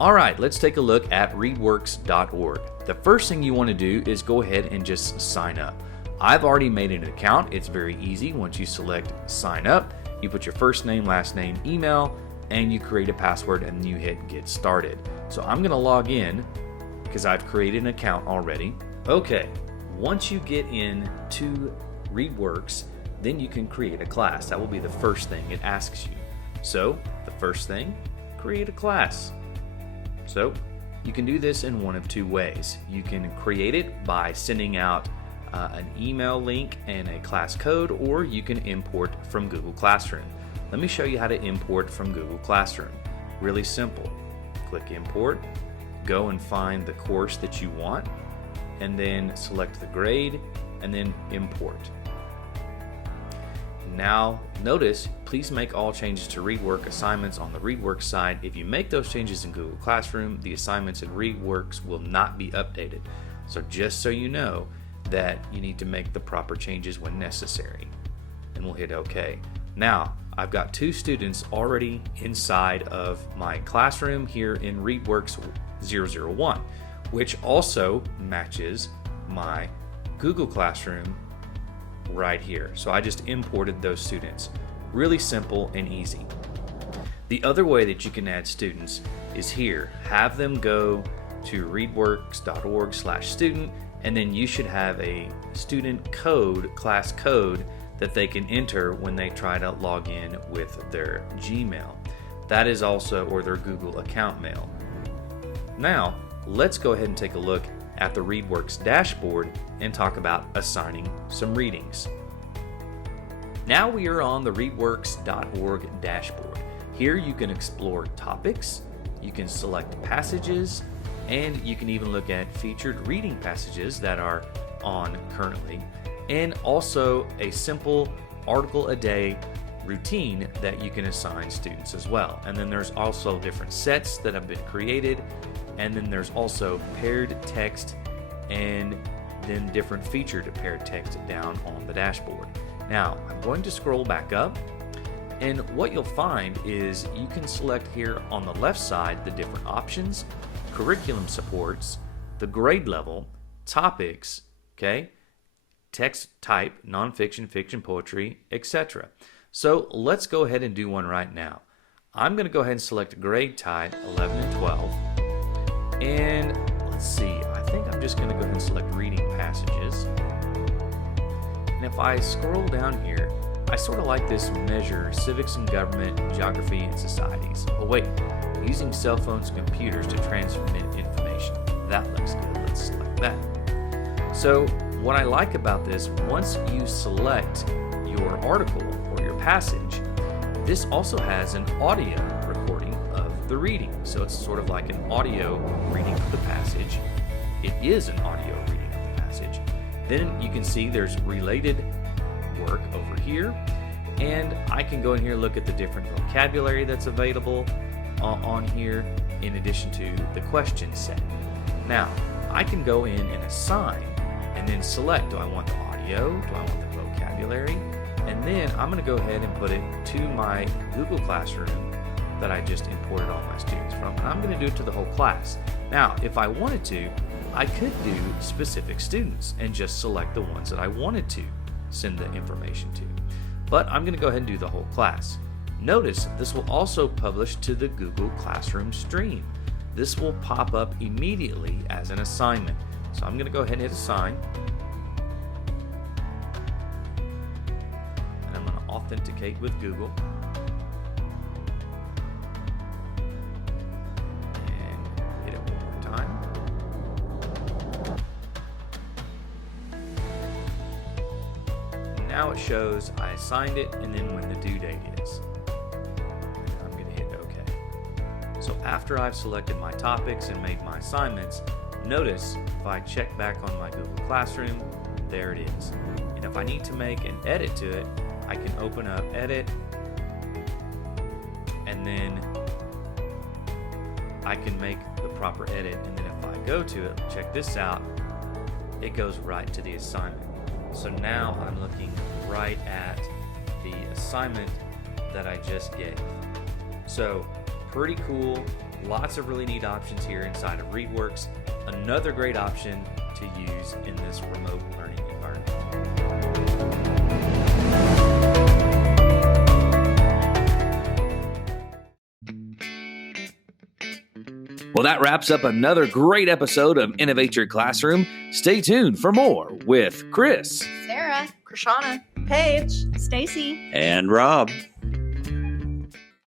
All right, let's take a look at readworks.org. The first thing you want to do is go ahead and just sign up. I've already made an account. It's very easy. Once you select sign up, you put your first name, last name, email, and you create a password and you hit get started. So I'm going to log in because I've created an account already. Okay, once you get into ReadWorks, then you can create a class. That will be the first thing it asks you. So the first thing, create a class. So you can do this in one of two ways. You can create it by sending out an email link and a class code, or you can import from Google Classroom. Let me show you how to import from Google Classroom. Really simple. Click import, go and find the course that you want, and then select the grade and then import. Now notice, please make all changes to ReadWorks assignments on the ReadWorks side. If you make those changes in Google Classroom, the assignments in ReadWorks will not be updated. So just so you know that you need to make the proper changes when necessary. And we'll hit OK. Now, I've got 2 students already inside of my classroom here in ReadWorks 001, which also matches my Google Classroom right here. So I just imported those students. Really simple and easy. The other way that you can add students is here. Have them go to readworks.org/student, and then you should have a student code, class code, that they can enter when they try to log in with their Gmail. That is also, or their Google account mail. Now, let's go ahead and take a look at the ReadWorks dashboard and talk about assigning some readings. Now we are on the readworks.org dashboard. Here you can explore topics, you can select passages, and you can even look at featured reading passages that are on currently, and also a simple article a day routine that you can assign students as well. And then there's also different sets that have been created, and then there's also paired text and then different featured paired text down on the dashboard. Now I'm going to scroll back up, and what you'll find is you can select here on the left side the different options, curriculum supports, the grade level, topics, okay, text type, nonfiction, fiction, poetry, etc. So let's go ahead and do one right now. I'm going to go ahead and select grade type 11 and 12. And let's see, I think I'm just going to go ahead and select reading passages. And if I scroll down here, I sort of like this measure, civics and government, geography and societies. Oh wait, using cell phones and computers to transmit information. That looks good. Let's select that. So what I like about this, once you select your article or your passage, this also has an audio recording of the reading. So it's sort of like an audio reading of the passage. It is an audio reading of the passage. Then you can see there's related work over here, and I can go in here and look at the different vocabulary that's available on here in addition to the question set. Now I can go in and assign and then select, do I want the audio, do I want the vocabulary, and then I'm going to go ahead and put it to my Google Classroom that I just imported all my students from, and I'm going to do it to the whole class. Now if I wanted to, I could do specific students and just select the ones that I wanted to send the information to, but I'm going to go ahead and do the whole class. Notice this will also publish to the Google Classroom stream. This will pop up immediately as an assignment. So I'm going to go ahead and hit assign, and I'm going to authenticate with Google, and hit it one more time. Now it shows I assigned it and then when the due date is. I'm going to hit OK. So after I've selected my topics and made my assignments, notice if I check back on my Google Classroom, there it is. And if I need to make an edit to it, I can open up Edit, and then I can make the proper edit. And then if I go to it, check this out, it goes right to the assignment. So now I'm looking right at the assignment that I just gave. So pretty cool, Lots of really neat options here inside of ReadWorks. Another great option to use in this remote learning environment. Well, that wraps up another great episode of Innovate Your Classroom. Stay tuned for more with Chris, Sarah, Krishana, Paige, Stacy, and Rob.